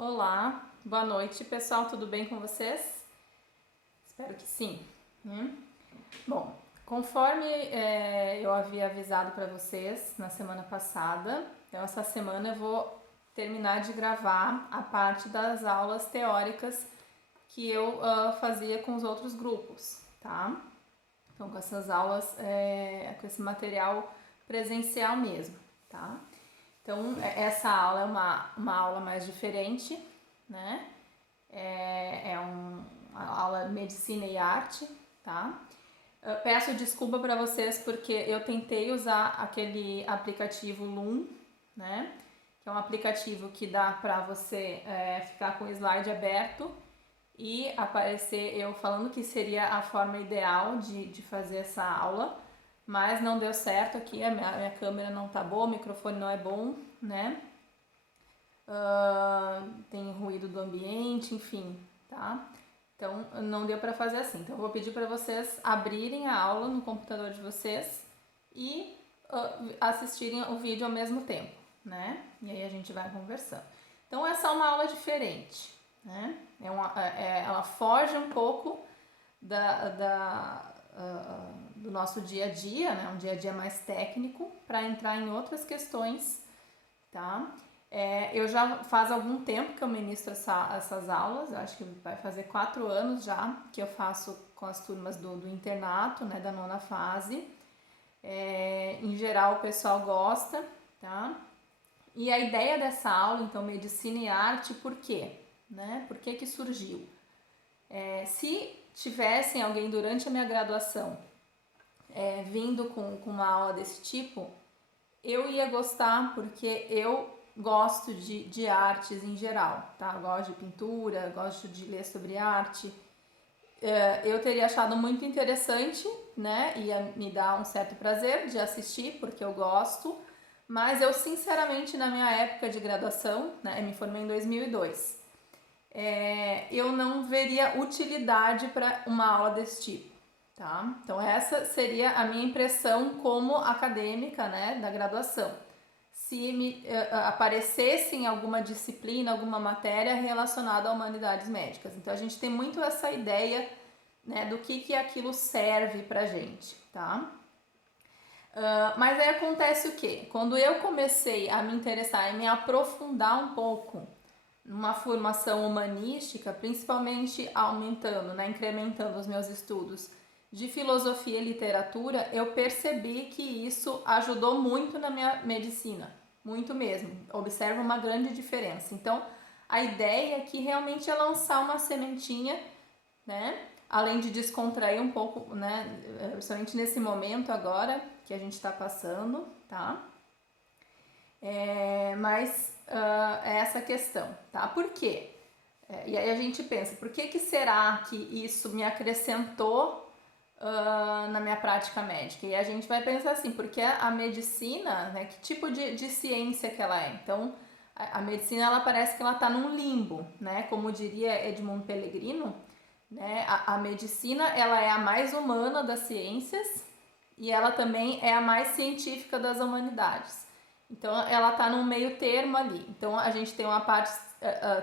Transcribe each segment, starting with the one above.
Olá, boa noite pessoal, tudo bem com vocês? Espero que sim. Bom, conforme eu havia avisado para vocês na semana passada, então essa semana eu vou terminar de gravar a parte das aulas teóricas que eu fazia com os outros grupos, tá? Então com essas aulas, com esse material presencial mesmo, tá? Então, essa aula é uma aula mais diferente, né? Uma aula de medicina e arte, tá? Eu peço desculpa para vocês porque eu tentei usar aquele aplicativo Loom, né? Que é um aplicativo que dá para você ficar com o slide aberto e aparecer eu falando que seria a forma ideal de fazer essa aula, mas não deu certo aqui, a minha câmera não tá boa, o microfone não é bom, né? Tem ruído do ambiente, enfim, tá? Então não deu para fazer assim. Então eu vou pedir para vocês abrirem a aula no computador de vocês e assistirem o vídeo ao mesmo tempo, né? E aí a gente vai conversando. Então essa é uma aula diferente, né? Ela foge um pouco do nosso dia a dia, né? Um dia a dia mais técnico, para entrar em outras questões, tá? Eu já faz algum tempo que eu ministro essas aulas, eu acho que vai fazer 4 anos já que eu faço com as turmas do internato, né, da 9ª fase. Em geral o pessoal gosta, tá? E a ideia dessa aula, então, medicina e arte, por quê? Né? Por que surgiu? Se tivessem alguém durante a minha graduação vindo com uma aula desse tipo, eu ia gostar porque eu gosto de artes em geral, tá? Eu gosto de pintura, gosto de ler sobre arte. Eu teria achado muito interessante, né? Ia me dar um certo prazer de assistir, porque eu gosto. Mas eu, sinceramente, na minha época de graduação, né? Eu me formei em 2002. Eu não veria utilidade para uma aula desse tipo, tá? Então essa seria a minha impressão como acadêmica, né, da graduação. Se me aparecesse em alguma disciplina, alguma matéria relacionada a humanidades médicas. Então a gente tem muito essa ideia, né, do que aquilo serve pra gente, tá? Mas aí acontece o quê? Quando eu comecei a me interessar e me aprofundar um pouco numa formação humanística, principalmente aumentando, né, incrementando os meus estudos de filosofia e literatura, eu percebi que isso ajudou muito na minha medicina, muito mesmo. Observo uma grande diferença. Então, a ideia aqui realmente é lançar uma sementinha, né, além de descontrair um pouco, né, principalmente nesse momento agora que a gente está passando, tá? Mas é essa questão, tá? Por quê? E aí a gente pensa, por que será que isso me acrescentou na minha prática médica? E a gente vai pensar assim, porque a medicina, né, que tipo de ciência que ela é? Então, a medicina, ela parece que ela está num limbo, né? Como diria Edmund Pellegrino, né? A medicina, ela é a mais humana das ciências e ela também é a mais científica das humanidades. Então, ela está num meio termo ali. Então, a gente tem uma parte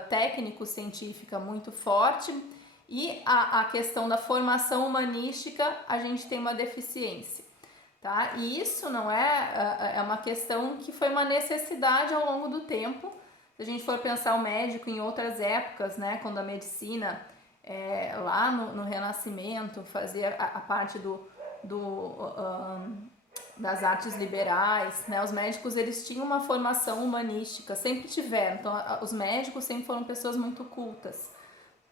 técnico-científica muito forte e a questão da formação humanística, a gente tem uma deficiência, tá? E isso não é uma questão que foi uma necessidade ao longo do tempo. Se a gente for pensar o médico em outras épocas, né, quando a medicina, lá no Renascimento, fazia a parte das artes liberais, né? Os médicos, eles tinham uma formação humanística, sempre tiveram. Então, os médicos sempre foram pessoas muito cultas,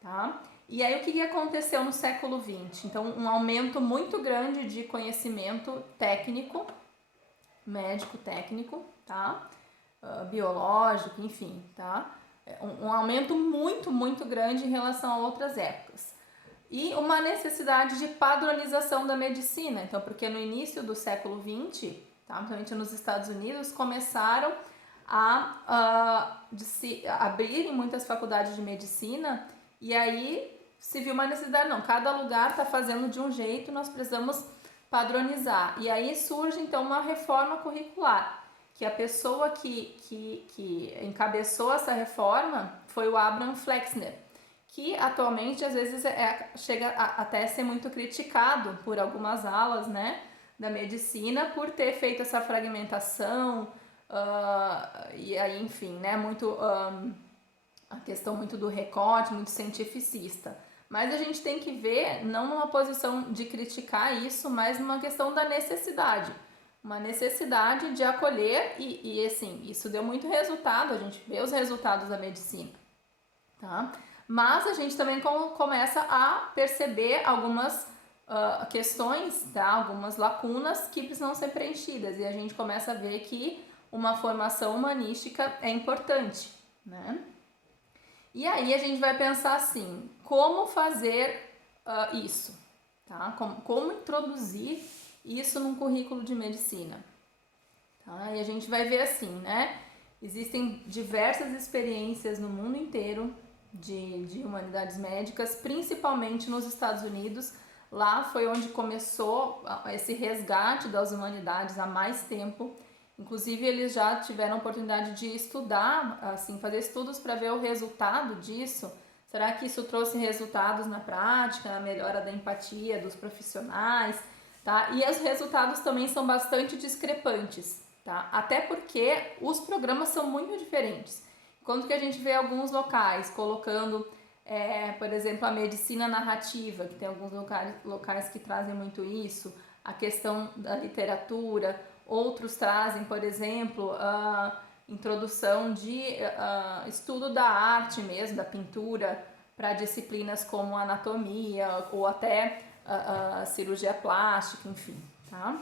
tá? E aí, o que aconteceu no século XX? Então, um aumento muito grande de conhecimento técnico, médico técnico, tá? Biológico, enfim, tá? Um aumento muito, muito grande em relação a outras épocas. E uma necessidade de padronização da medicina. Então, porque no início do século XX, tá, principalmente nos Estados Unidos, começaram de se abrirem muitas faculdades de medicina e aí se viu uma necessidade, não, cada lugar está fazendo de um jeito, nós precisamos padronizar. E aí surge então uma reforma curricular, que a pessoa que encabeçou essa reforma foi o Abraham Flexner, que atualmente às vezes chega até a ser muito criticado por algumas alas, né, da medicina por ter feito essa fragmentação, e aí, enfim, né, muito a questão muito do recorte, muito cientificista. Mas a gente tem que ver, não numa posição de criticar isso, mas numa questão da necessidade. Uma necessidade de acolher e assim, isso deu muito resultado, a gente vê os resultados da medicina, tá? Mas a gente também começa a perceber algumas questões, tá? Algumas lacunas que precisam ser preenchidas e a gente começa a ver que uma formação humanística é importante, né? E aí a gente vai pensar assim, como fazer isso, tá? Como introduzir isso num currículo de medicina, tá? E a gente vai ver assim, né? Existem diversas experiências no mundo inteiro de humanidades médicas, principalmente nos Estados Unidos. Lá foi onde começou esse resgate das humanidades há mais tempo. Inclusive, eles já tiveram a oportunidade de estudar, assim, fazer estudos para ver o resultado disso. Será que isso trouxe resultados na prática, na melhora da empatia dos profissionais, tá? E os resultados também são bastante discrepantes, tá? Até porque os programas são muito diferentes. Quando que a gente vê alguns locais colocando, por exemplo, a medicina narrativa, que tem alguns locais que trazem muito isso, a questão da literatura. Outros trazem, por exemplo, a introdução de estudo da arte mesmo, da pintura, para disciplinas como anatomia ou até a cirurgia plástica, enfim, tá?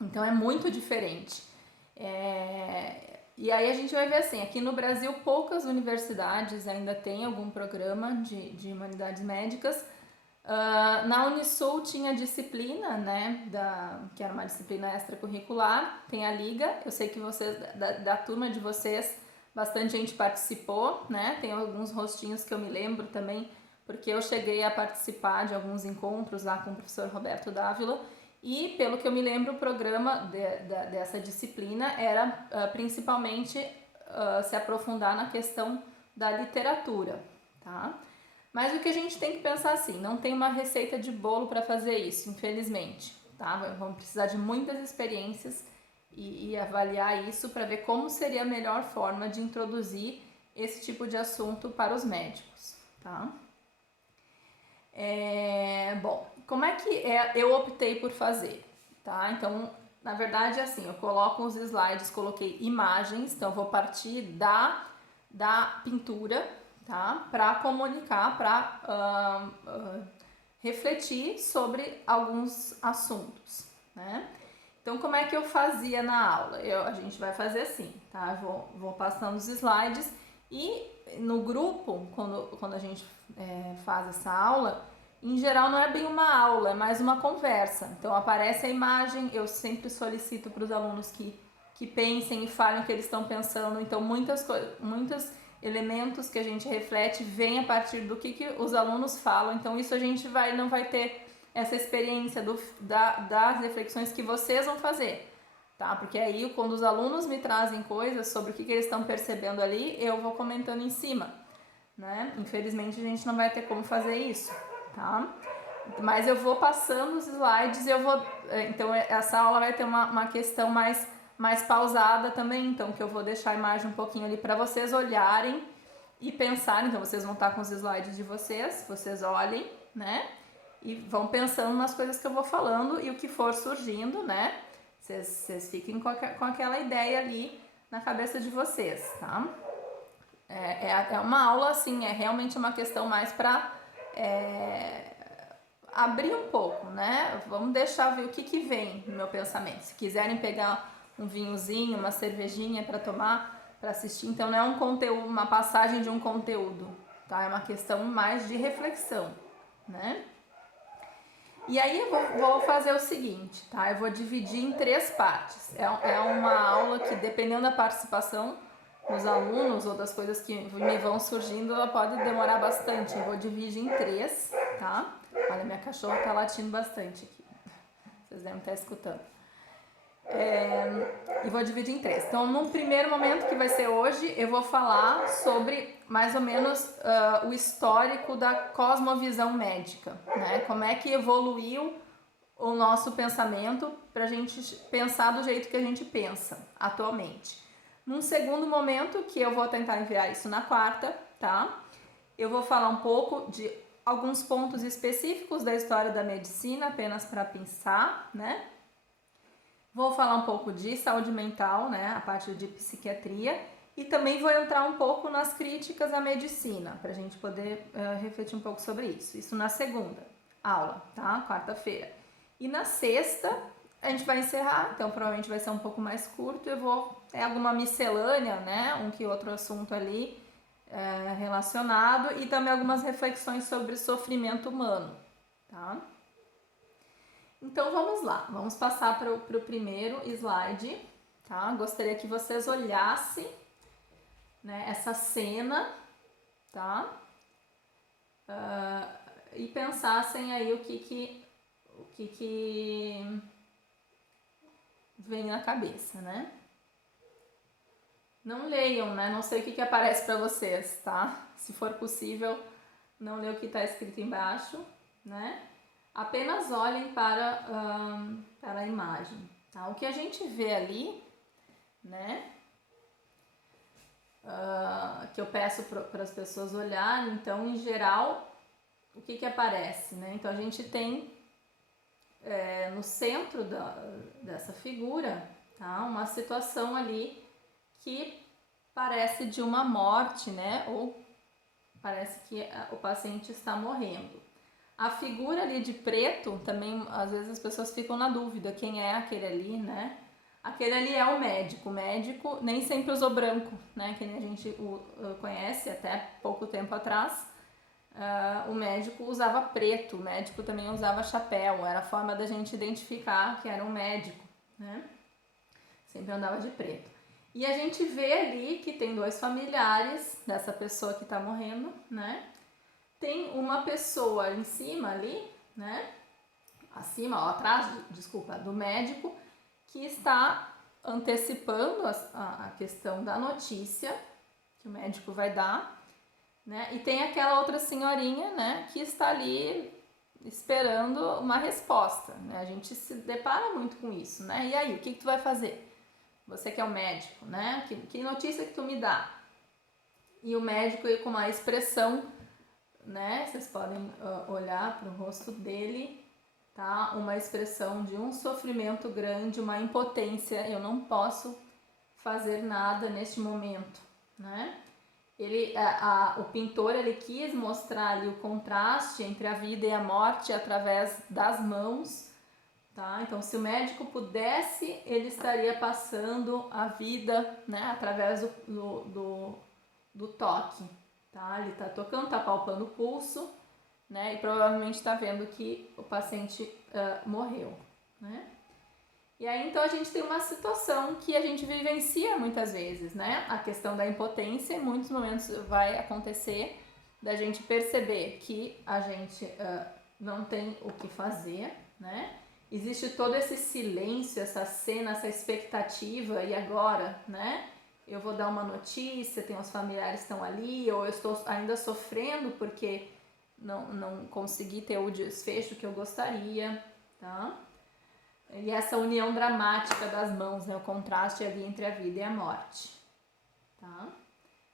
Então é muito diferente. E aí a gente vai ver assim, aqui no Brasil poucas universidades ainda têm algum programa de humanidades médicas. Na Unisul tinha disciplina, né, que era uma disciplina extracurricular, tem a Liga, eu sei que vocês, da turma de vocês, bastante gente participou, né, tem alguns rostinhos que eu me lembro também, porque eu cheguei a participar de alguns encontros lá com o professor Roberto Dávila, e pelo que eu me lembro, o programa dessa disciplina era principalmente se aprofundar na questão da literatura, tá? Mas o que a gente tem que pensar assim, não tem uma receita de bolo para fazer isso, infelizmente, tá? Vamos precisar de muitas experiências e avaliar isso para ver como seria a melhor forma de introduzir esse tipo de assunto para os médicos, tá? Bom, como é que eu optei por fazer, tá? Então, na verdade, assim, eu coloco os slides, coloquei imagens, então eu vou partir da pintura, tá? Para comunicar, para refletir sobre alguns assuntos, né? Então, como é que eu fazia na aula? A gente vai fazer assim, tá? Eu vou passando os slides e no grupo, quando a gente faz essa aula, em geral não é bem uma aula, é mais uma conversa. Então, aparece a imagem, eu sempre solicito para os alunos que pensem e falem o que eles estão pensando. Então, muitos elementos que a gente reflete vêm a partir do que os alunos falam. Então, isso a gente não vai ter essa experiência das reflexões que vocês vão fazer, tá? Porque aí, quando os alunos me trazem coisas sobre o que eles estão percebendo ali, eu vou comentando em cima, né? Infelizmente, a gente não vai ter como fazer isso, tá? Mas eu vou passando os slides, então essa aula vai ter uma questão mais pausada também, então que eu vou deixar a imagem um pouquinho ali para vocês olharem e pensarem. Então vocês vão estar com os slides de vocês olhem, né? E vão pensando nas coisas que eu vou falando e o que for surgindo, né? Vocês fiquem com aquela ideia ali na cabeça de vocês, tá? É uma aula, assim, é realmente uma questão mais para abrir um pouco, né? Vamos deixar ver o que vem no meu pensamento. Se quiserem pegar um vinhozinho, uma cervejinha para tomar, para assistir, então não é um conteúdo, uma passagem de um conteúdo, tá? É uma questão mais de reflexão, né? E aí eu vou fazer o seguinte, tá? Eu vou dividir em 3 partes. É uma aula que, dependendo da participação dos alunos ou das coisas que me vão surgindo, ela pode demorar bastante. Eu vou dividir em 3, tá? Olha, minha cachorra tá latindo bastante aqui. Vocês devem estar escutando. E vou dividir em 3. Então, num primeiro momento, que vai ser hoje, eu vou falar sobre mais ou menos o histórico da cosmovisão médica, né? Como é que evoluiu o nosso pensamento para a gente pensar do jeito que a gente pensa atualmente. Num segundo momento, que eu vou tentar enviar isso na quarta, tá? Eu vou falar um pouco de alguns pontos específicos da história da medicina, apenas para pensar, né? Vou falar um pouco de saúde mental, né? A parte de psiquiatria. E também vou entrar um pouco nas críticas à medicina, para a gente poder refletir um pouco sobre isso. Isso na segunda aula, tá? Quarta-feira. E na sexta, a gente vai encerrar, então provavelmente vai ser um pouco mais curto. Eu vou alguma miscelânea, né? Um que outro assunto ali relacionado, e também algumas reflexões sobre sofrimento humano, tá? Então vamos lá, vamos passar para o primeiro slide, tá? Gostaria que vocês olhassem, né, essa cena, tá? E pensassem aí o que vem na cabeça, né? Não leiam, né? Não sei o que aparece para vocês, tá? Se for possível, não ler o que está escrito embaixo, né? Apenas olhem para a imagem, tá? O que a gente vê ali, né? Que eu peço para as pessoas olharem, então, em geral, o que aparece, né? Então, a gente tem no centro dessa figura, tá? Uma situação ali que parece de uma morte, né? Ou parece que o paciente está morrendo. A figura ali de preto, também, às vezes as pessoas ficam na dúvida, quem é aquele ali, né? Aquele ali é o médico. O médico nem sempre usou branco, né? Que a gente conhece até pouco tempo atrás. O médico usava preto, o médico também usava chapéu, era a forma da gente identificar que era um médico, né? Sempre andava de preto. E a gente vê ali que tem 2 familiares dessa pessoa que está morrendo, né? Tem uma pessoa em cima ali, né? Acima, atrás, desculpa, do médico, que está antecipando a questão da notícia que o médico vai dar, né? E tem aquela outra senhorinha, né, que está ali esperando uma resposta, né? A gente se depara muito com isso, né? E aí, o que tu vai fazer? Você que é o médico, né? Que notícia que tu me dá? E o médico com uma expressão, né? Vocês podem olhar para o rosto dele, tá? Uma expressão de um sofrimento grande, uma impotência. Eu não posso fazer nada neste momento, né? O pintor ele quis mostrar ali o contraste entre a vida e a morte através das mãos, tá? Então, se o médico pudesse, ele estaria passando a vida, né, através do toque, tá? Ele está tocando, está palpando o pulso, né? E provavelmente está vendo que o paciente morreu, né? E aí, então, a gente tem uma situação que a gente vivencia muitas vezes, né? A questão da impotência, em muitos momentos vai acontecer da gente perceber que a gente não tem o que fazer, né? Existe todo esse silêncio, essa cena, essa expectativa, e agora, né? Eu vou dar uma notícia, tem os familiares que estão ali, ou eu estou ainda sofrendo porque não consegui ter o desfecho que eu gostaria, tá? E essa união dramática das mãos, né? O contraste ali entre a vida e a morte, tá?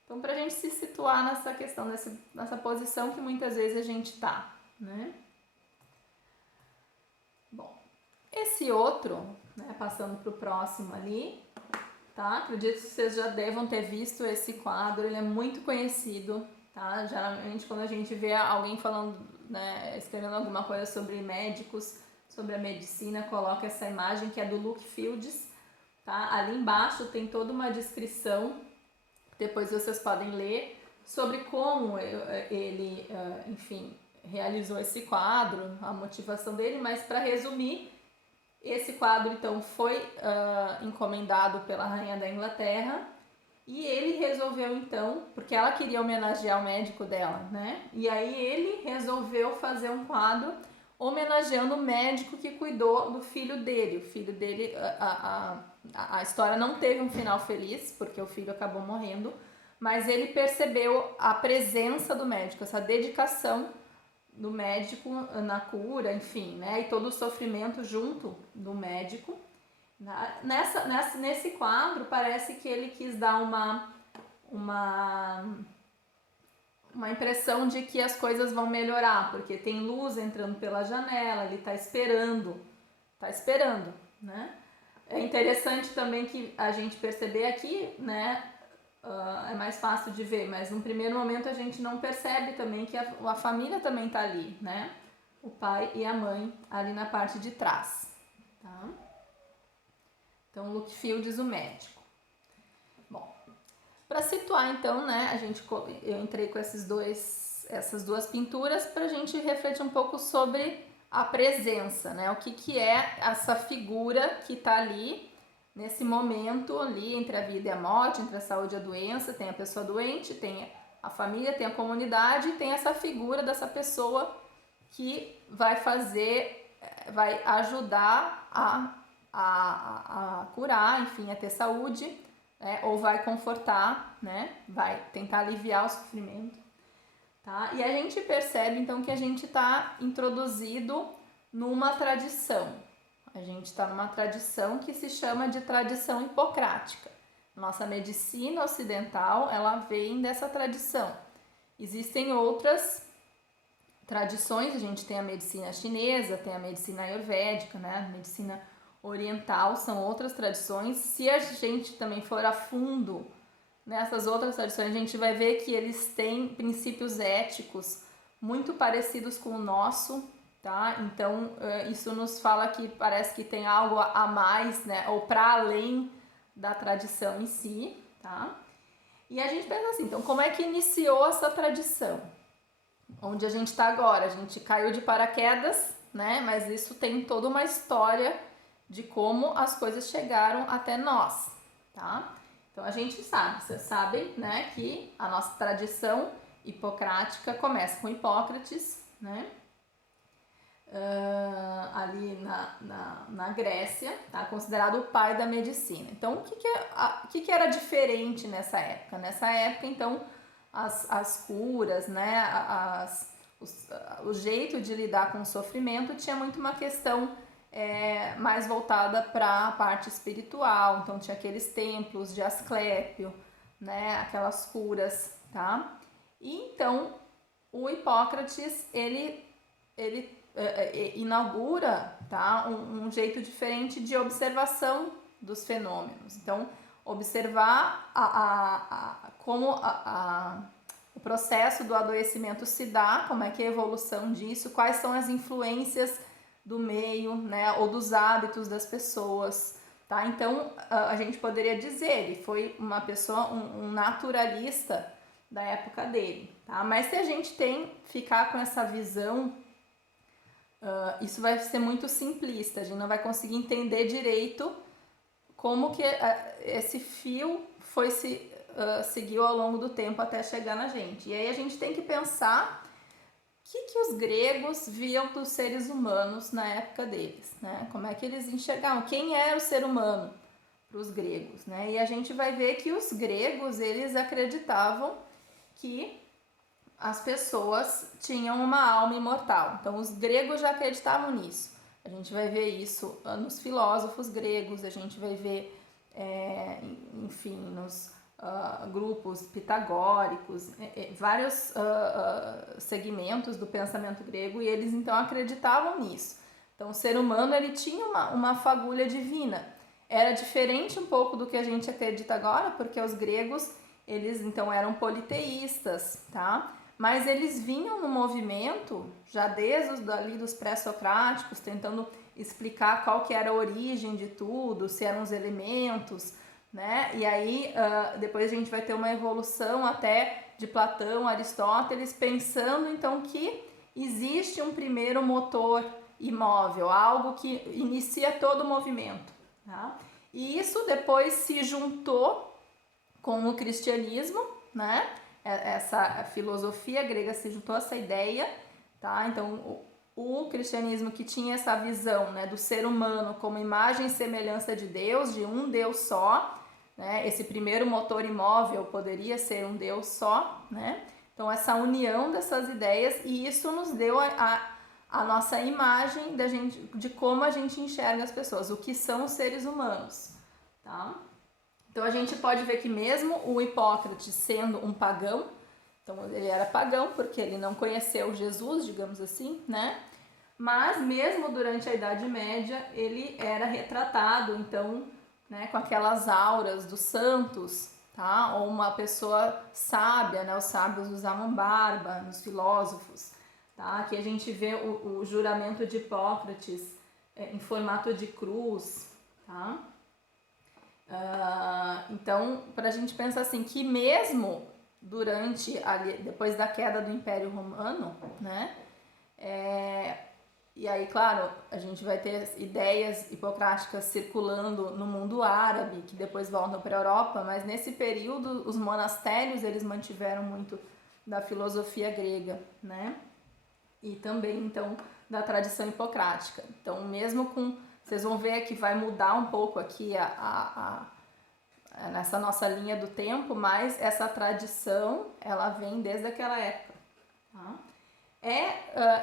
Então, pra gente se situar nessa questão, nessa posição que muitas vezes a gente tá, né? Bom, esse outro, né? Passando pro próximo ali, tá? Acredito que vocês já devam ter visto esse quadro, ele é muito conhecido, tá? Geralmente quando a gente vê alguém falando, né, escrevendo alguma coisa sobre médicos, sobre a medicina, coloca essa imagem que é do Luke Fields, tá? Ali embaixo tem toda uma descrição, depois vocês podem ler, sobre como ele, enfim, realizou esse quadro, a motivação dele, mas para resumir, esse quadro então foi encomendado pela rainha da Inglaterra e ele resolveu então, porque ela queria homenagear o médico dela, né? E aí ele resolveu fazer um quadro homenageando o médico que cuidou do filho dele. O filho dele, a história não teve um final feliz, porque o filho acabou morrendo, mas ele percebeu a presença do médico, essa dedicação do médico na cura, enfim, né? E todo o sofrimento junto do médico. Nesse quadro, parece que ele quis dar uma impressão de que as coisas vão melhorar, porque tem luz entrando pela janela, ele está esperando, né? É interessante também que a gente perceber aqui, né? É mais fácil de ver, mas no primeiro momento a gente não percebe também que a família também está ali, né? O pai e a mãe ali na parte de trás, tá? Então, Luke Fields, o médico. Bom, para situar então, né, eu entrei com essas duas pinturas para a gente refletir um pouco sobre a presença, né? O que é essa figura que está ali nesse momento ali entre a vida e a morte, entre a saúde e a doença. Tem a pessoa doente, tem a família, tem a comunidade, e tem essa figura dessa pessoa que vai ajudar a curar, enfim, a ter saúde, né? Ou vai confortar, né? Vai tentar aliviar o sofrimento, tá? E a gente percebe então que a gente está introduzido numa tradição. A gente está numa tradição que se chama de tradição hipocrática. Nossa medicina ocidental, ela vem dessa tradição. Existem outras tradições, a gente tem a medicina chinesa, tem a medicina ayurvédica, né? A medicina oriental, são outras tradições. Se a gente também for a fundo nessas outras tradições, a gente vai ver que eles têm princípios éticos muito parecidos com o nosso, tá? Então, isso nos fala que parece que tem algo a mais, né? Ou para além da tradição em si, tá? E a gente pensa assim, então, como é que iniciou essa tradição? Onde a gente está agora? A gente caiu de paraquedas, né? Mas isso tem toda uma história de como as coisas chegaram até nós, tá? Então, a gente sabe, vocês sabem, né? Que a nossa tradição hipocrática começa com Hipócrates, né? Ali na Grécia, tá? Considerado o pai da medicina. Então, o que era diferente nessa época? Nessa época, então, as curas, né? O jeito de lidar com o sofrimento tinha muito uma questão mais voltada para a parte espiritual. Então, tinha aqueles templos de Asclépio, né? Aquelas curas, tá? E então, o Hipócrates, ele inaugura, tá, um jeito diferente de observação dos fenômenos. Então, observar como o processo do adoecimento se dá, como é que é a evolução disso, quais são as influências do meio, né, ou dos hábitos das pessoas, tá? Então, a gente poderia dizer, ele foi uma pessoa, um naturalista da época dele, tá? Mas se a gente ficar com essa visão, isso vai ser muito simplista, a gente não vai conseguir entender direito como que esse fio seguiu ao longo do tempo até chegar na gente. E aí a gente tem que pensar o que os gregos viam dos seres humanos na época deles, né? Como é que eles enxergavam? Quem era o ser humano para os gregos, né? E a gente vai ver que os gregos, eles acreditavam que as pessoas tinham uma alma imortal. Então, os gregos já acreditavam nisso. A gente vai ver isso nos filósofos gregos, a gente vai ver, enfim, nos grupos pitagóricos, vários segmentos do pensamento grego, e eles então acreditavam nisso. Então, o ser humano, ele tinha uma fagulha divina. Era diferente um pouco do que a gente acredita agora, porque os gregos, eles então eram politeístas, tá? Mas eles vinham no movimento, já desde ali dos pré-socráticos, tentando explicar qual que era a origem de tudo, se eram os elementos, né? E aí, depois a gente vai ter uma evolução até de Platão, Aristóteles, pensando então que existe um primeiro motor imóvel, algo que inicia todo o movimento, tá? E isso depois se juntou com o cristianismo, né? Essa filosofia grega se juntou a essa ideia, tá? Então, o cristianismo que tinha essa visão, né, do ser humano como imagem e semelhança de Deus, de um Deus só, né? Esse primeiro motor imóvel poderia ser um Deus só, né? Então essa união dessas ideias, e isso nos deu a nossa imagem da gente, de como a gente enxerga as pessoas, o que são os seres humanos, tá? Então a gente pode ver que mesmo o Hipócrates sendo um pagão, então ele era pagão porque ele não conheceu Jesus, digamos assim, né? Mas mesmo durante a Idade Média ele era retratado, então, né, com aquelas auras dos santos, tá? Ou uma pessoa sábia, né? Os sábios usavam barba, os filósofos, tá? Aqui a gente vê o juramento de Hipócrates em formato de cruz, tá? Então, para a gente pensar assim, que mesmo depois da queda do Império Romano, né? E aí, claro, a gente vai ter ideias hipocráticas circulando no mundo árabe, que depois voltam para a Europa, mas nesse período os monastérios eles mantiveram muito da filosofia grega, né? E também, então, da tradição hipocrática. Então, mesmo com... Vocês vão ver que vai mudar um pouco aqui nessa nossa linha do tempo, mas essa tradição, ela vem desde aquela época, tá?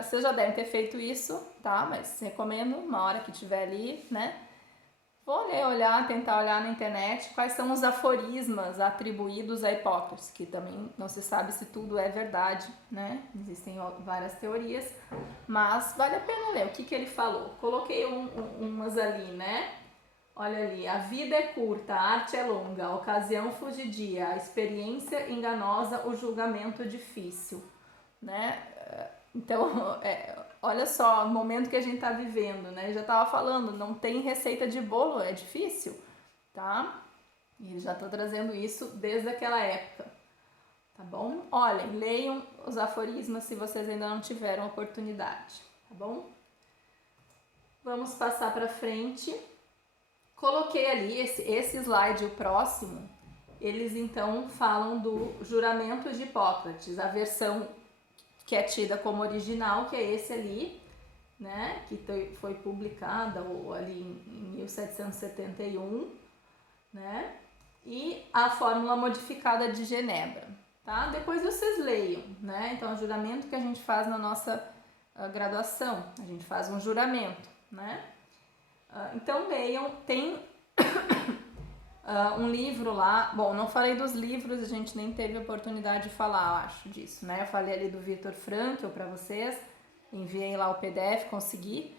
Vocês já devem ter feito isso, tá? Mas recomendo, uma hora que tiver ali, né? Vou tentar olhar na internet quais são os aforismas atribuídos a Hipócrates, que também não se sabe se tudo é verdade, né? Existem várias teorias, mas vale a pena ler o que ele falou. Coloquei umas ali, né? Olha ali, a vida é curta, a arte é longa, a ocasião fugidia, a experiência enganosa, o julgamento difícil, né? Então, olha só o momento que a gente está vivendo, né? Eu já estava falando, não tem receita de bolo, é difícil, tá? E já estou trazendo isso desde aquela época, tá bom? Olhem, leiam os aforismos se vocês ainda não tiveram oportunidade, tá bom? Vamos passar para frente. Coloquei ali esse slide, o próximo, eles então falam do juramento de Hipócrates, a versão que é tida como original, que é esse ali, né, que foi publicada ali em 1771, né, e a fórmula modificada de Genebra, tá? Depois vocês leiam, né? Então, o juramento que a gente faz na nossa graduação, a gente faz um juramento, né? Então leiam, tem um livro lá, bom, não falei dos livros, a gente nem teve oportunidade de falar, acho, disso, né? Eu falei ali do Viktor Frankl para vocês, enviei lá o PDF, consegui.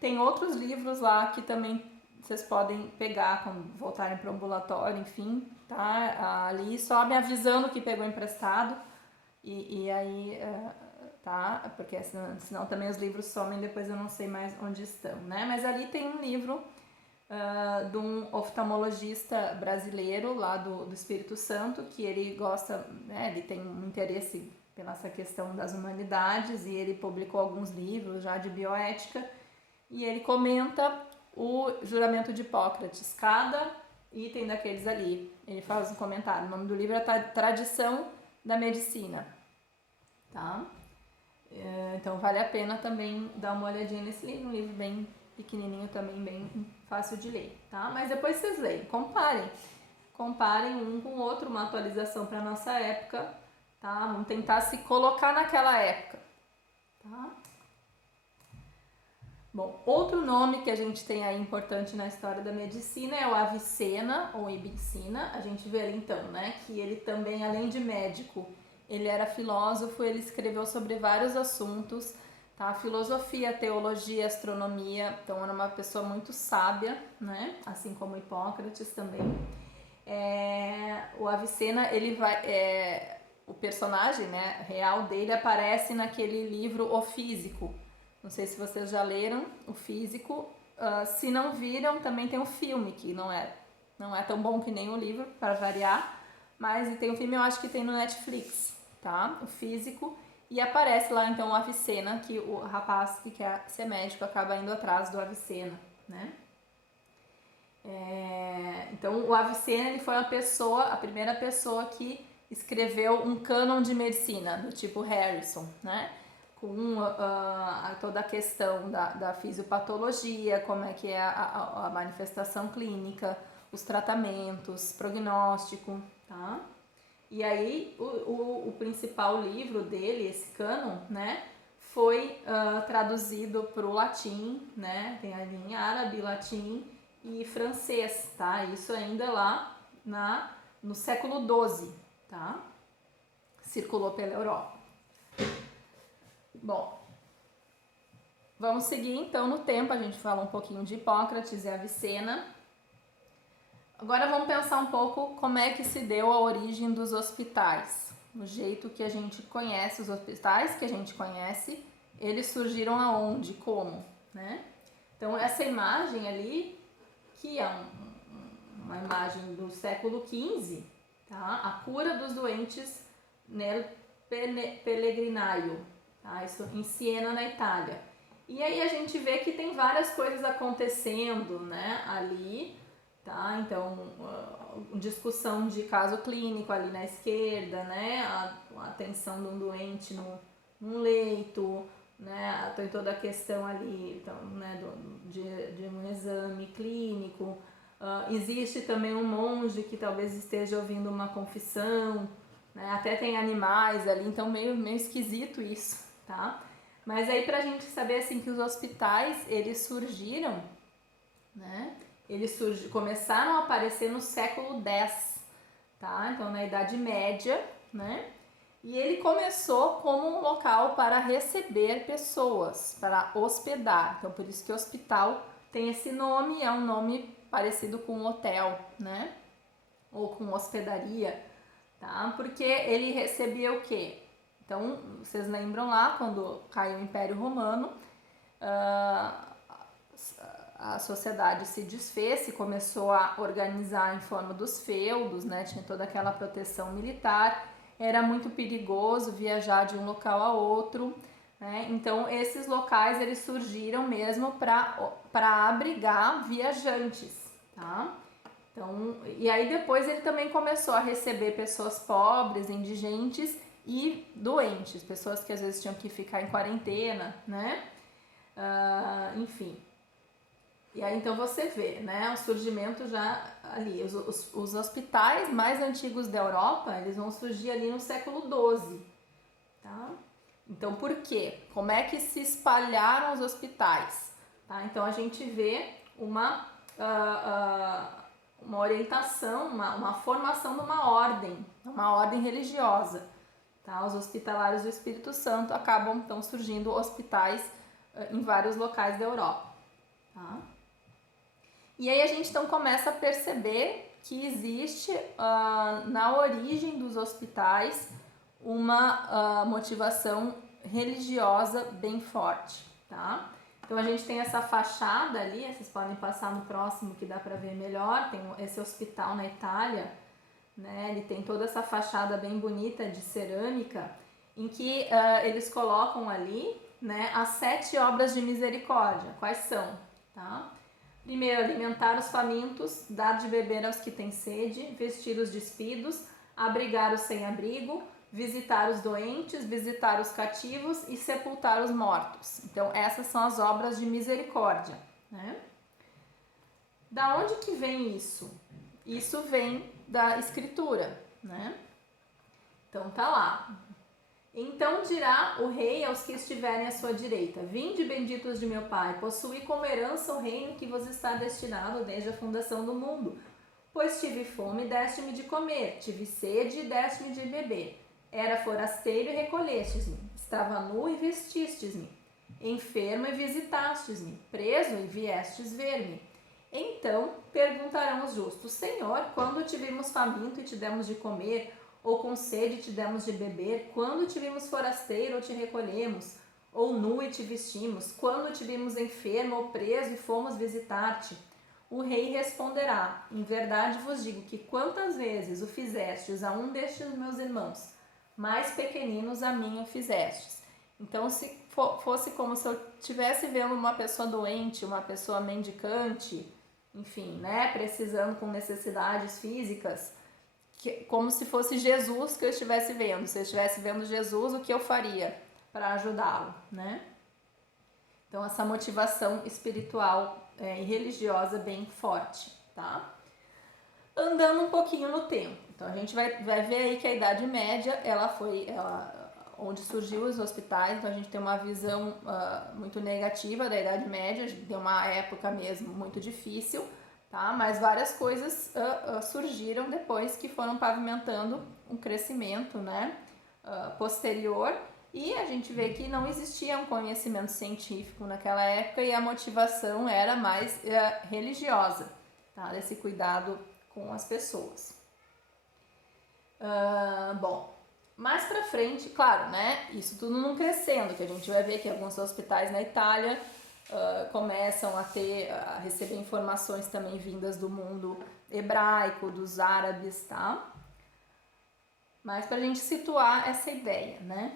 Tem outros livros lá que também vocês podem pegar quando voltarem para o ambulatório, enfim, tá? Ali só me avisando que pegou emprestado e aí... tá? Porque senão também os livros somem, depois eu não sei mais onde estão, né? Mas ali tem um livro de um oftalmologista brasileiro lá do Espírito Santo, que ele gosta, né? Ele tem um interesse pela essa questão das humanidades e ele publicou alguns livros já de bioética e ele comenta o juramento de Hipócrates, cada item daqueles ali. Ele faz um comentário, o nome do livro é Tradição da Medicina, tá? Então vale a pena também dar uma olhadinha nesse livro, um livro bem pequenininho também, bem fácil de ler, tá? Mas depois vocês leem, comparem um com o outro, uma atualização para nossa época, tá? Vamos tentar se colocar naquela época, tá? Bom, outro nome que a gente tem aí importante na história da medicina é o Avicena ou Ibicina. A gente vê ali então, né, que ele também, além de médico, ele era filósofo, ele escreveu sobre vários assuntos, tá? Filosofia, teologia, astronomia, então era uma pessoa muito sábia, né? Assim como Hipócrates também. O Avicena, ele vai, o personagem, né, real dele aparece naquele livro O Físico. Não sei se vocês já leram O Físico. Se não viram, também tem um filme que não é tão bom que nem o livro, para variar, mas tem um filme, eu acho que tem no Netflix, tá? O Físico, e aparece lá então o Avicena, que o rapaz que quer ser médico acaba indo atrás do Avicena, né? Então o Avicena, ele foi a primeira pessoa que escreveu um cânon de medicina, do tipo Harrison, né? com toda a questão da fisiopatologia, como é que é a manifestação clínica, os tratamentos, prognóstico, tá? E aí o principal livro dele, esse cânon, né, foi traduzido para o latim, né, tem ali em árabe, latim e francês, tá? Isso ainda lá no século XII, tá? Circulou pela Europa. Bom, vamos seguir então no tempo, a gente fala um pouquinho de Hipócrates e Avicena. Agora vamos pensar um pouco como é que se deu a origem dos hospitais. O jeito que a gente conhece, os hospitais que a gente conhece, eles surgiram aonde, como, né? Então essa imagem ali, que é uma imagem do século XV, tá? A cura dos doentes nel pellegrinaio, tá? Isso em Siena, na Itália. E aí a gente vê que tem várias coisas acontecendo, né, ali, tá? Então, discussão de caso clínico ali na esquerda, né? A atenção de um doente num leito, né? Tem toda a questão ali, então, né, de um exame clínico. Existe também um monge que talvez esteja ouvindo uma confissão, né? Até tem animais ali, então meio esquisito isso, tá? Mas aí pra gente saber assim que os hospitais, eles surgiram, né? Eles começaram a aparecer no século X, tá? Então na Idade Média, né? E ele começou como um local para receber pessoas, para hospedar. Então por isso que hospital tem esse nome, é um nome parecido com hotel, né? Ou com hospedaria, tá? Porque ele recebia o quê? Então, vocês lembram lá, quando caiu o Império Romano, a sociedade se desfez, se começou a organizar em forma dos feudos, né? Tinha toda aquela proteção militar, era muito perigoso viajar de um local a outro, né? Então, esses locais, eles surgiram mesmo para abrigar viajantes, tá? Então, e aí depois ele também começou a receber pessoas pobres, indigentes e doentes, pessoas que às vezes tinham que ficar em quarentena, né? Enfim. E aí então você vê, né, o surgimento já ali, os hospitais mais antigos da Europa, eles vão surgir ali no século XII, tá? Então por quê? Como é que se espalharam os hospitais? Tá? Então a gente vê uma orientação, uma formação de uma ordem religiosa. Tá? Os hospitalários do Espírito Santo acabam então surgindo hospitais em vários locais da Europa. Tá? E aí a gente então começa a perceber que existe na origem dos hospitais uma motivação religiosa bem forte. Tá? Então a gente tem essa fachada ali, vocês podem passar no próximo que dá para ver melhor, tem esse hospital na Itália, né? Ele tem toda essa fachada bem bonita de cerâmica, em que eles colocam ali, né, as 7 obras de misericórdia. Quais são? Tá? Primeiro, alimentar os famintos, dar de beber aos que têm sede, vestir os despidos, abrigar os sem-abrigo, visitar os doentes, visitar os cativos e sepultar os mortos. Então, essas são as obras de misericórdia, né? Da onde que vem isso? Isso vem da Escritura, né? Então, tá lá. Então dirá o rei aos que estiverem à sua direita: vinde, benditos de meu Pai, possuí como herança o reino que vos está destinado desde a fundação do mundo. Pois tive fome e deste-me de comer, tive sede e deste-me de beber. Era forasteiro e recolhestes-me, estava nu e vestistes-me, enfermo e visitastes-me, preso e viestes ver-me. Então perguntarão os justos: Senhor, quando te vimos faminto e te demos de comer, ou com sede te demos de beber? Quando te vimos forasteiro ou te recolhemos, ou nu e te vestimos? Quando te vimos enfermo ou preso e fomos visitar-te? O rei responderá: em verdade vos digo que quantas vezes o fizestes a um destes meus irmãos mais pequeninos, a mim o fizestes. Então, se fosse como se eu estivesse vendo uma pessoa doente, uma pessoa mendicante, enfim, né, precisando com necessidades físicas, como se fosse Jesus que eu estivesse vendo. Se eu estivesse vendo Jesus, o que eu faria? para ajudá-lo, né? Então, essa motivação espiritual e religiosa bem forte, tá? Andando um pouquinho no tempo. Então, a gente vai ver aí que a Idade Média, onde surgiu os hospitais, então a gente tem uma visão muito negativa da Idade Média, de uma época mesmo muito difícil, tá? Mas várias coisas surgiram depois que foram pavimentando um crescimento, né, posterior, e a gente vê que não existia um conhecimento científico naquela época e a motivação era mais religiosa, tá? Desse cuidado com as pessoas. Bom, mais pra frente, claro, né, isso tudo não crescendo, que a gente vai ver que alguns hospitais na Itália começam a receber informações também vindas do mundo hebraico, dos árabes, tá? Mas pra gente situar essa ideia, né?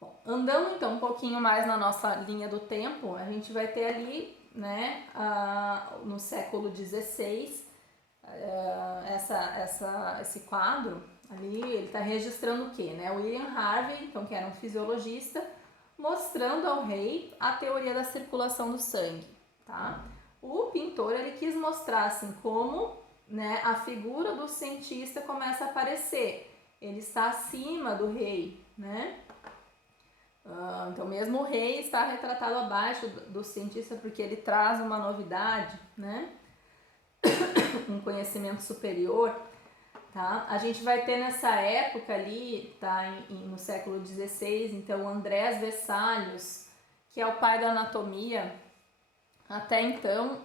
Bom, andando então um pouquinho mais na nossa linha do tempo, a gente vai ter ali, né, no século XVI, esse quadro ali, ele está registrando o quê, né? William Harvey, então, que era um fisiologista, mostrando ao rei a teoria da circulação do sangue, tá? O pintor, ele quis mostrar, assim, como, né, a figura do cientista começa a aparecer. Ele está acima do rei, né? Então, mesmo o rei está retratado abaixo do cientista porque ele traz uma novidade, né? Um conhecimento superior, tá? A gente vai ter nessa época ali, tá? No século XVI, então, Andrés Vesalius, que é o pai da anatomia. Até então,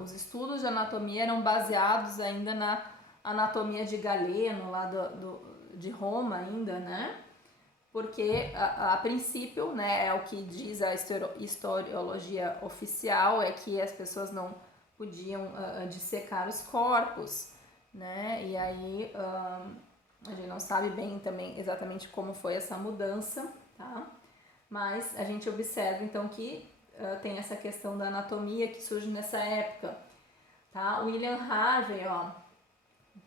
os estudos de anatomia eram baseados ainda na anatomia de Galeno, lá de Roma ainda, né? Porque a princípio, né, é o que diz a historiologia oficial, é que as pessoas não podiam dissecar os corpos, né? E aí a gente não sabe bem também exatamente como foi essa mudança, tá? Mas a gente observa então que tem essa questão da anatomia que surge nessa época, tá? William Harvey, ó,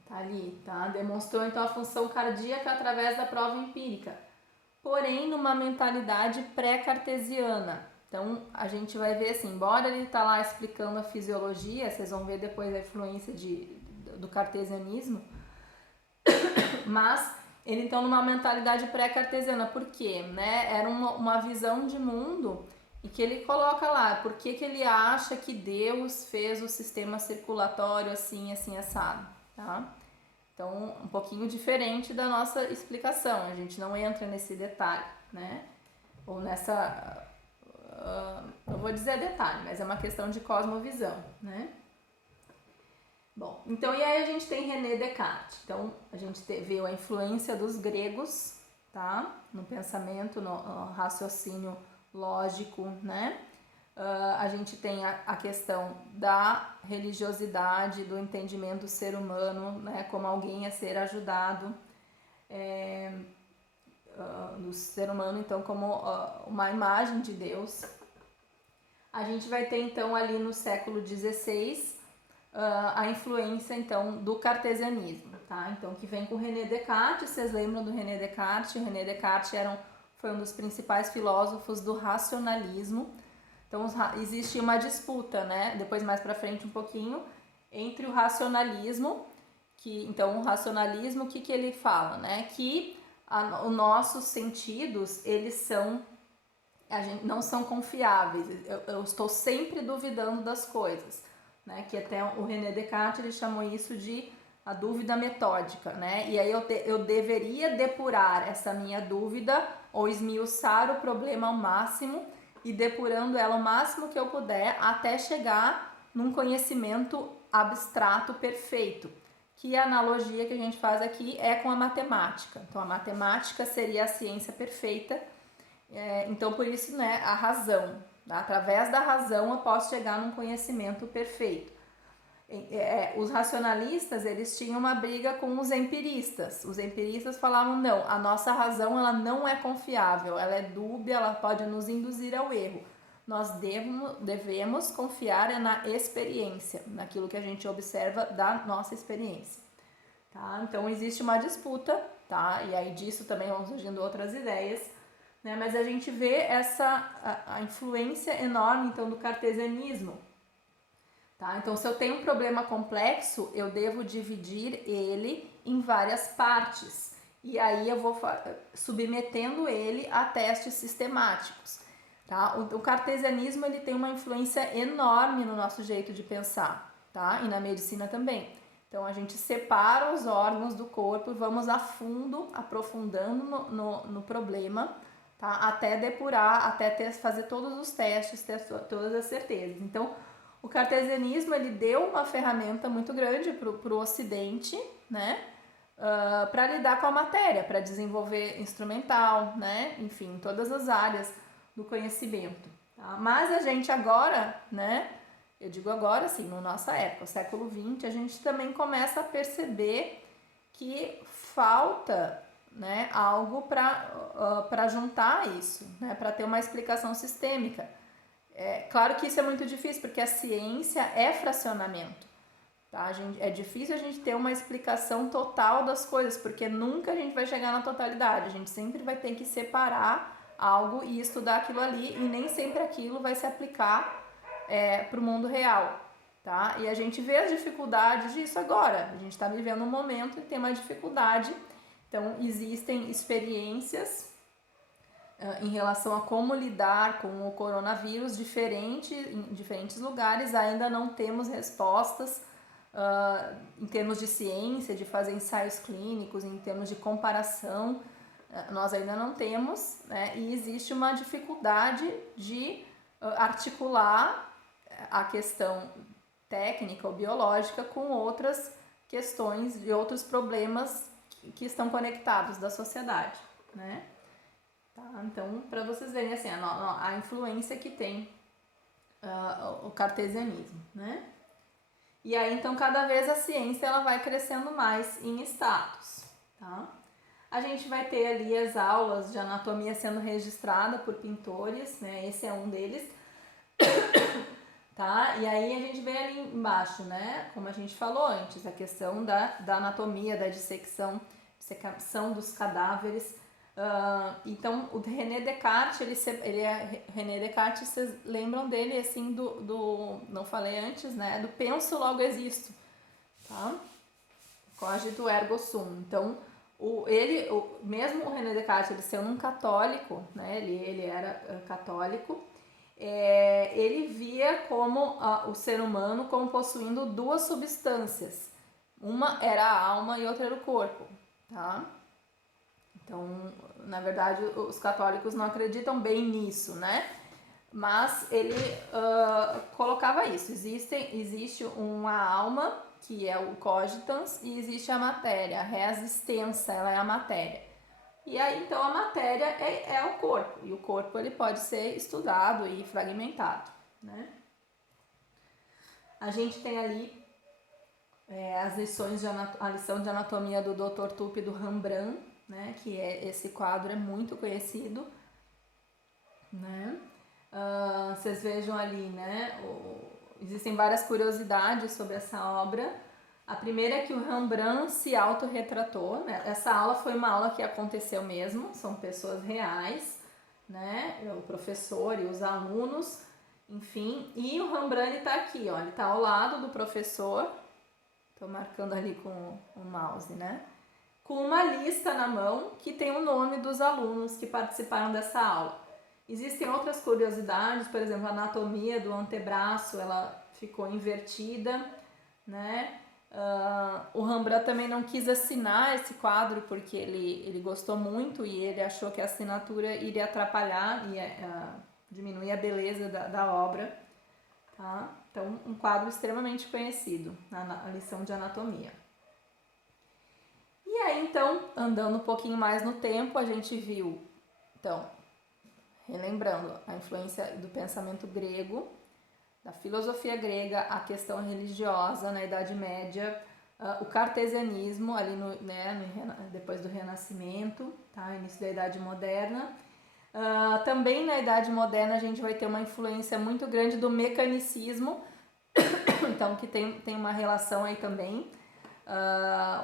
tá ali, tá? Demonstrou então a função cardíaca através da prova empírica, porém numa mentalidade pré-cartesiana. Então a gente vai ver assim, embora ele tá lá explicando a fisiologia, vocês vão ver depois a influência do cartesianismo, mas ele então numa mentalidade pré-cartesiana, por quê? Né? Era uma visão de mundo e que ele coloca lá, por que ele acha que Deus fez o sistema circulatório assim, assim, assado, tá? Então, um pouquinho diferente da nossa explicação, a gente não entra nesse detalhe, né? Ou nessa, não vou dizer detalhe, mas é uma questão de cosmovisão, né? Bom, então e aí a gente tem René Descartes. Então, a gente viu a influência dos gregos, tá? No pensamento, no raciocínio lógico, né? A gente tem a questão da religiosidade, do entendimento do ser humano, né, como alguém a ser ajudado, do ser humano, então, como uma imagem de Deus. A gente vai ter, então, ali no século XVI, a influência, então, do cartesianismo, tá? Então, que vem com René Descartes. Vocês lembram do René Descartes? O René Descartes foi um dos principais filósofos do racionalismo. Então, existe uma disputa, né? Depois, mais para frente um pouquinho, entre o racionalismo, então, o racionalismo, o que ele fala, né? Que os nossos sentidos, não são confiáveis. Eu estou sempre duvidando das coisas, né? Que até o René Descartes, ele chamou isso de a dúvida metódica, né? E aí eu deveria depurar essa minha dúvida ou esmiuçar o problema ao máximo, e depurando ela o máximo que eu puder até chegar num conhecimento abstrato perfeito, que a analogia que a gente faz aqui é com a matemática. Então, a matemática seria a ciência perfeita, então por isso, né, a razão. Através da razão eu posso chegar num conhecimento perfeito. Os racionalistas, eles tinham uma briga com os empiristas. Os empiristas falavam, não, a nossa razão ela não é confiável, ela é dúbia, ela pode nos induzir ao erro. Nós devemos confiar na experiência, naquilo que a gente observa da nossa experiência. Tá? Então existe uma disputa tá? E aí disso também vão surgindo outras ideias, né? Mas a gente vê a influência enorme, então, do cartesianismo, tá? Então, se eu tenho um problema complexo, eu devo dividir ele em várias partes. E aí eu vou submetendo ele a testes sistemáticos, tá? O cartesianismo, ele tem uma influência enorme no nosso jeito de pensar, tá? E na medicina também. Então, a gente separa os órgãos do corpo e vamos a fundo, aprofundando no problema, tá? Até depurar, até fazer todos os testes, ter todas as certezas. Então, o cartesianismo, ele deu uma ferramenta muito grande para o Ocidente, né? Para lidar com a matéria, para desenvolver instrumental, né? Enfim, todas as áreas do conhecimento. Tá? Mas a gente agora, né? Eu digo agora, assim, na nossa época, século XX, a gente também começa a perceber que falta, né, algo para juntar isso, né, para ter uma explicação sistêmica. Claro que isso é muito difícil, porque a ciência é fracionamento. Tá? É difícil a gente ter uma explicação total das coisas, porque nunca a gente vai chegar na totalidade. A gente sempre vai ter que separar algo e estudar aquilo ali, e nem sempre aquilo vai se aplicar para o mundo real. Tá? E a gente vê as dificuldades disso agora. A gente está vivendo um momento que tem uma dificuldade. Então, existem experiências em relação a como lidar com o coronavírus em diferentes lugares. Ainda não temos respostas em termos de ciência, de fazer ensaios clínicos, em termos de comparação, nós ainda não temos, né? E existe uma dificuldade de articular a questão técnica ou biológica com outras questões e outros problemas que estão conectados da sociedade, né? Tá? Então, para vocês verem assim, a influência que tem o cartesianismo, né? E aí, então, cada vez a ciência ela vai crescendo mais em status, tá? A gente vai ter ali as aulas de anatomia sendo registrada por pintores, né? Esse é um deles, tá? E aí a gente vê ali embaixo, né? Como a gente falou antes, a questão da anatomia, da dissecação dos cadáveres. Então, o René Descartes, René Descartes, vocês lembram dele, assim, não falei antes, né? Do penso, logo existo, tá? Cogito ergo sum. Então, mesmo o René Descartes, ele sendo um católico, né? Ele era católico, ele via como o ser humano como possuindo duas substâncias. Uma era a alma e outra era o corpo, tá? Então, na verdade, os católicos não acreditam bem nisso, né? Mas ele colocava isso. Existe uma alma, que é o cogitans, e existe a matéria, a res extensa, ela é a matéria. E aí, então, a matéria é o corpo, e o corpo ele pode ser estudado e fragmentado, né? A gente tem ali as lições a lição de anatomia do Dr. Tupi do Rembrandt, né? Que esse quadro é muito conhecido, né? Vocês vejam ali, né? Existem várias curiosidades sobre essa obra. A primeira é que o Rembrandt se autorretratou, né? Essa aula foi uma aula que aconteceu mesmo, são pessoas reais, né? O professor e os alunos, enfim. E o Rembrandt está aqui, ó, ele está ao lado do professor, estou marcando ali com o mouse, né? Com uma lista na mão que tem o nome dos alunos que participaram dessa aula. Existem outras curiosidades, por exemplo, a anatomia do antebraço, ela ficou invertida, né? O Rembrandt também não quis assinar esse quadro porque ele gostou muito e ele achou que a assinatura iria atrapalhar e diminuir a beleza da obra, tá? Então, um quadro extremamente conhecido na lição de anatomia. E aí, então, andando um pouquinho mais no tempo, a gente viu, então, relembrando a influência do pensamento grego, da filosofia grega, a questão religiosa na Idade Média, o cartesianismo ali depois do Renascimento, tá? Início da Idade Moderna. Também na Idade Moderna a gente vai ter uma influência muito grande do mecanicismo, então que tem uma relação aí também.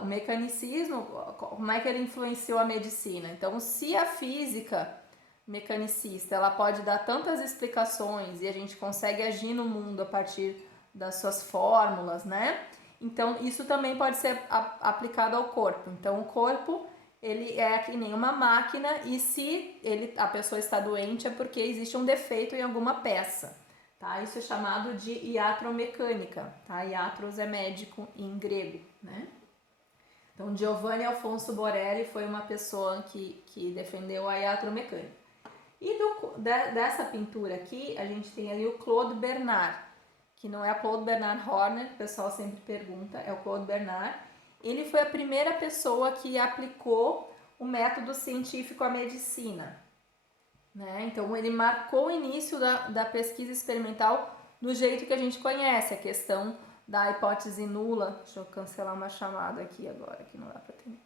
o mecanicismo, como é que ele influenciou a medicina. Então, se a física mecanicista ela pode dar tantas explicações e a gente consegue agir no mundo a partir das suas fórmulas, né? Então, isso também pode ser aplicado ao corpo. Então, o corpo, ele é que nem uma máquina e se a pessoa está doente é porque existe um defeito em alguma peça, tá? Isso é chamado de iatromecânica, tá? Iatros é médico em grego, né? Então, Giovanni Alfonso Borelli foi uma pessoa que defendeu a iatromecânica. E dessa pintura aqui, a gente tem ali o Claude Bernard, que não é a Claude Bernard Horner, que o pessoal sempre pergunta, é o Claude Bernard. Ele foi a primeira pessoa que aplicou o método científico à medicina, né? Então, ele marcou o início da pesquisa experimental do jeito que a gente conhece, a questão da hipótese nula. Deixa eu cancelar uma chamada aqui agora, que não dá para ter.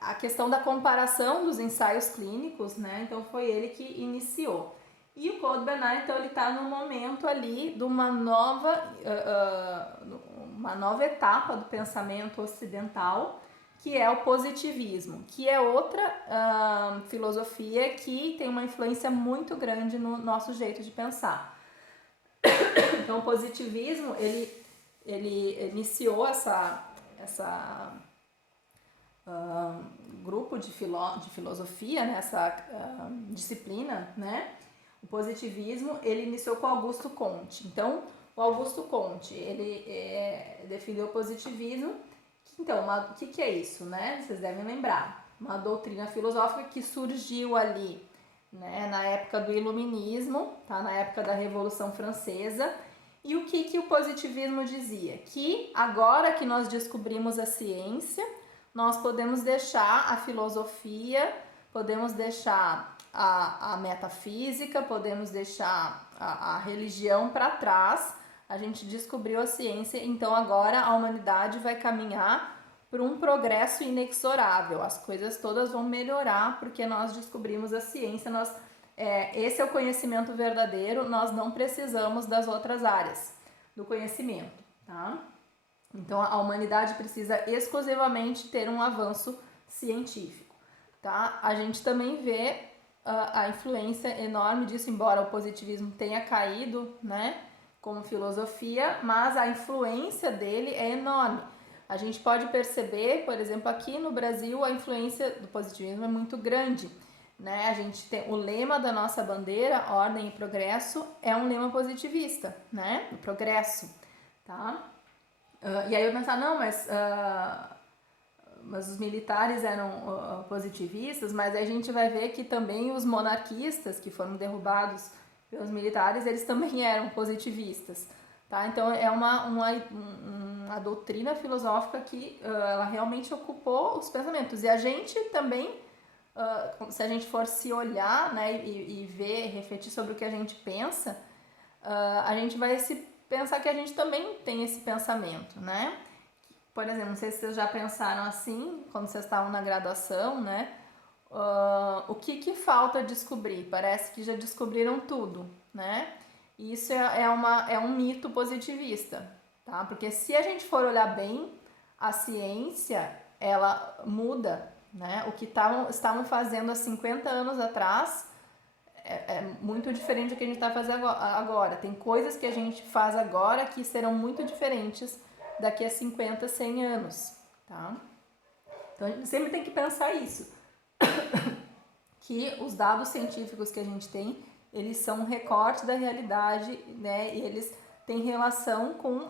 A questão da comparação dos ensaios clínicos, né? Então, foi ele que iniciou. E o Claude Bernard, então, ele está no momento ali de uma nova etapa do pensamento ocidental, que é o positivismo, que é outra filosofia que tem uma influência muito grande no nosso jeito de pensar. Então, o positivismo, ele iniciou essa grupo de filosofia, né? Essa disciplina, né? O positivismo, ele iniciou com Augusto Comte. Então, o Augusto Comte, ele definiu o positivismo. Então, o que é isso, né? Vocês devem lembrar. Uma doutrina filosófica que surgiu ali, né, na época do Iluminismo, tá? Na época da Revolução Francesa. E o que o positivismo dizia? Que agora que nós descobrimos a ciência, nós podemos deixar a filosofia, podemos deixar a metafísica, podemos deixar a religião para trás. A gente descobriu a ciência, então agora a humanidade vai caminhar por um progresso inexorável. As coisas todas vão melhorar porque nós descobrimos a ciência, esse é o conhecimento verdadeiro, nós não precisamos das outras áreas do conhecimento, tá? Então a humanidade precisa exclusivamente ter um avanço científico, tá? A gente também vê a influência enorme disso, embora o positivismo tenha caído, né, como filosofia, mas a influência dele é enorme. A gente pode perceber, por exemplo, aqui no Brasil, a influência do positivismo é muito grande, né? A gente tem o lema da nossa bandeira, ordem e progresso, é um lema positivista, né? O progresso, tá? E aí eu pensar, não, mas os militares eram positivistas, mas aí a gente vai ver que também os monarquistas que foram derrubados pelos militares, eles também eram positivistas, tá? Então é uma doutrina filosófica que ela realmente ocupou os pensamentos. E a gente também, se a gente for se olhar, né, e ver, refletir sobre o que a gente pensa, a gente vai se pensar que a gente também tem esse pensamento, né? Por exemplo, não sei se vocês já pensaram assim, quando vocês estavam na graduação, né? O que falta descobrir? Parece que já descobriram tudo, né? E isso é um mito positivista, tá? Porque se a gente for olhar bem, a ciência, ela muda, né? O que estavam fazendo há 50 anos atrás é muito diferente do que a gente está fazendo agora. Tem coisas que a gente faz agora que serão muito diferentes daqui a 50, 100 anos, tá? Então a gente sempre tem que pensar isso, que os dados científicos que a gente tem, eles são um recorte da realidade, né? E eles têm relação com